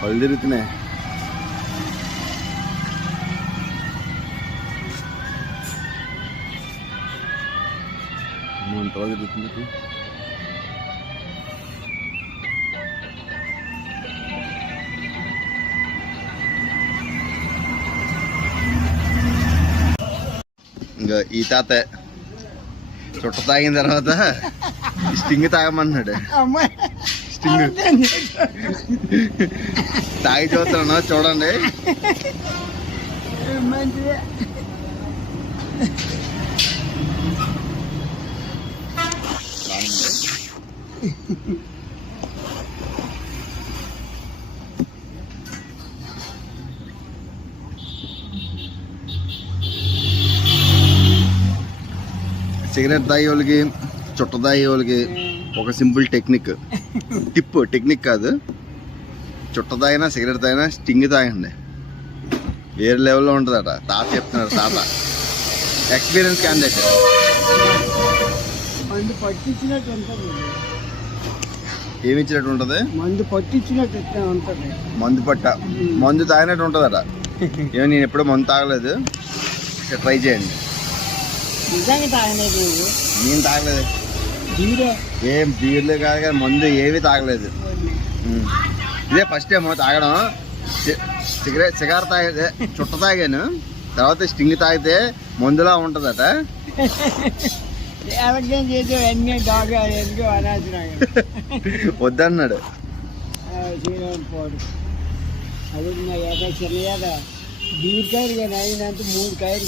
కళ్ళు తిరుగుతున్నాయి. ఎంతవరకు తిరుగుతుంది. ఇంకా ఈ తాత చుట్ట తాగిన తర్వాత స్టింగ్ తాగమన్నాడు. స్టింగ్ తాగి చూస్తున్నా చూడండి. సిగరెట్ తాగే వాళ్ళకి చుట్ట తాగే వాళ్ళకి ఒక సింపుల్ టెక్నిక్ కాదు. చుట్ట తాగినా సిగరెట్ తాగినా స్టింగ్ తాగండి, వేరే లెవెల్లో ఉంటుందట. తాత చెప్తున్నారు, తాత ఎక్స్పీరియన్స్ క్యాండిడేట్. ఏమి ఇచ్చినట్టు ఉంటుంది, మందు పట్ట మందు తాగినట్టు ఉంటుందట. ఏమో నేను ఎప్పుడూ మందు తాగలేదు, ట్రై చేయండి. నేను తాగలేదు, ఏం బీర్లే కాదు కానీ మందు ఏమీ తాగలేదు. ఇదే ఫస్ట్ టైం తాగడం. సిగరెట్ తాగితే చుట్ట తాగాను, తర్వాత స్టింగ్ తాగితే మందులా ఉంటుందట. వద్దన్నాడు. బీర్ కాయలు కానీ అయినంత 3 కాయలు